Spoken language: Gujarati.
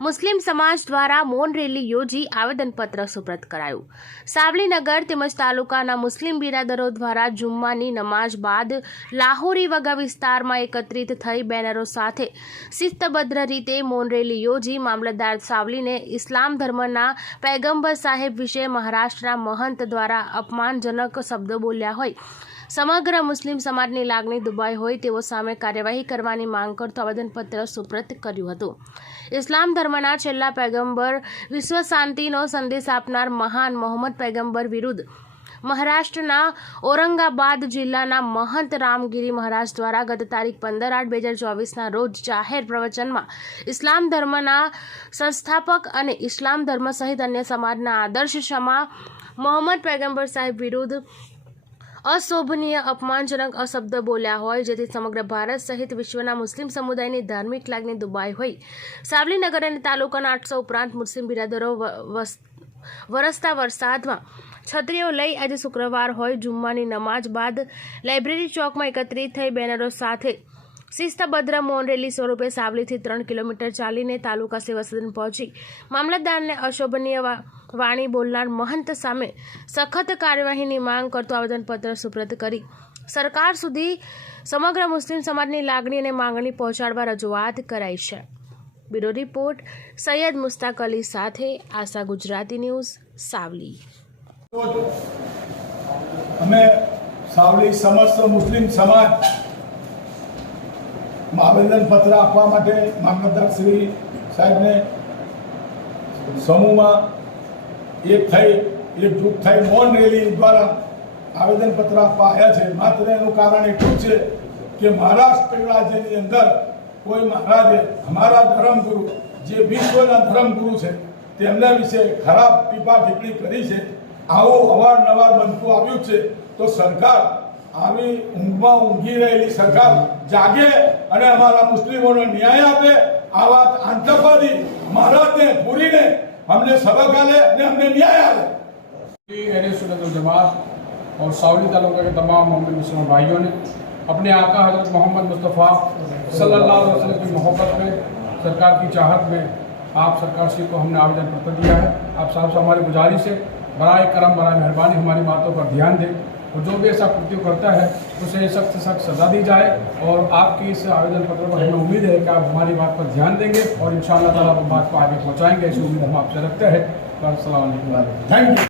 મુસ્લિમ સમાજ દ્વારા મૌન રેલી યોજી આવેદનપત્ર સુપ્રત કરાયું. સાવલીનગર તેમજ તાલુકાના મુસ્લિમ બિરાદરો દ્વારા જુમ્માની નમાઝ બાદ લાહોરી વગા વિસ્તારમાં એકત્રિત થઈ બેનરો સાથે શિસ્તબદ્ધ રીતે મૌન રેલી યોજી મામલતદાર સાવલીને ઇસ્લામ ધર્મના પૈગંબર સાહેબ વિશે મહારાષ્ટ્રના મહંત દ્વારા અપમાનજનક શબ્દો બોલ્યા હોય. સમગ્ર મુસ્લિમ સમાજની લાગણી દુભાઈ હોય તેઓ સામે કાર્યવાહી કરવાની માંગ કરતું આવેદનપત્ર સુપ્રત કર્યું હતું. ઇસ્લામ ધર્મના છેલ્લા પૈગંબર વિશ્વ શાંતિનો સંદેશ આપનાર મહાન મોહમ્મદ પૈગંબર વિરુદ્ધ મહારાષ્ટ્રના ઔરંગાબાદ જિલ્લાના મહંત રામગીરી મહારાજ દ્વારા ગત તારીખ પંદર આઠ બે હજાર ચોવીસના રોજ જાહેર પ્રવચનમાં ઇસ્લામ ધર્મના સંસ્થાપક અને ઇસ્લામ ધર્મ સહિત અન્ય સમાજના આદર્શ ક્ષમા મોહમ્મદ પૈગંબર સાહેબ વિરુદ્ધ અશોભનીય, અપમાનજનક, અશબ્દ બોલ્યા હોય, જેથી સમગ્ર ભારત સહિત વિશ્વના મુસ્લિમ સમુદાયની ધાર્મિક લાગણી દુબાઈ હોય. સાવલીનગર અને તાલુકાના આઠસો ઉપરાંત મુસ્લિમ બિરાદરો વરસતા વરસાદમાં છત્રીઓ લઈ આજે શુક્રવાર હોય જુમ્માની નમાજ બાદ લાઇબ્રેરી ચોકમાં એકત્રિત થઈ બેનરો સાથે શિસ્તભદ્ર મોનરેલી સ્વરૂપે સાવલીથી ત્રણ કિલોમીટર ચાલીને તાલુકા સેવા પહોંચી. મામલતદારને અશોભનીય વાણી બોલનાર મહંત સામે સખત કાર્યવાહીની માંગ કરતું આવેદનપત્ર સુપ્રત કરી. સરકાર સુધી સમગ્ર મુસ્લિમ સમાજની લાગણી અને માંગણી પહોંચાડવા રજૂઆત કરાઈ છે. બ્યુરો રિપોર્ટ, સૈયદ મુસ્તાક અલી સાથે આશા ગુજરાતી ન્યૂઝ, સાવલી. અમે સાવલી સમસ્ત મુસ્લિમ સમાજ આવેદન પત્ર આપવા માટે મામલતદાર શ્રી સાહેબને સમૂહમાં એક થઈ એકજૂટ થઈ મૌન રેલી દ્વારા આવેદન પત્ર આપવા આવ્યા છે. માત્ર એનું કારણ એટલું છે કે મહારાષ્ટ્ર રાજ્યની અંદર કોઈ મહારાજે અમારા ધર્મગુરુ, જે વિશ્વના ધર્મગુરુ છે, તેમના વિશે ખરાબ ટીપા ટીપણી કરી છે. આવું અવારનવાર બનતું આવ્યું છે. તો સરકાર આવી ઊંઘમાં ઊંઘી રહેલી સરકાર જાગે અને અમારા મુસ્લિમોને ન્યાય આપે આ વાત આતંકવાદી મહારાજને પૂરીને અમને સબક આલે અને અમને ન્યાય આપે अहले सुन्नत वल जमात और सावली तालुका के तमाम मोमिन मुसलमान भाइयों ने अपने आका हजरत मोहम्मद मुस्तफ़ा सल्लल्लाहु अलैहि वसल्लम की मोहब्बत में सरकार की चाहत में आप सरकार श्री को हमने आवेदन पत्र दिया है आप साहब से हमारी गुजारिश है बरए करम बरए मेहरबानी हमारी बातों पर ध्यान दें और जो भी ऐसा कृत्यु करता है, उसे सख्त से सख्त सजा दी जाए और आपकी इस आवेदन पत्र पर हमें उम्मीद है कि आप हमारी बात पर ध्यान देंगे और इन शाला बात को आगे पहुँचाएँगे, ऐसी उम्मीद हम आपसे रखते हैं। तो थैंक यू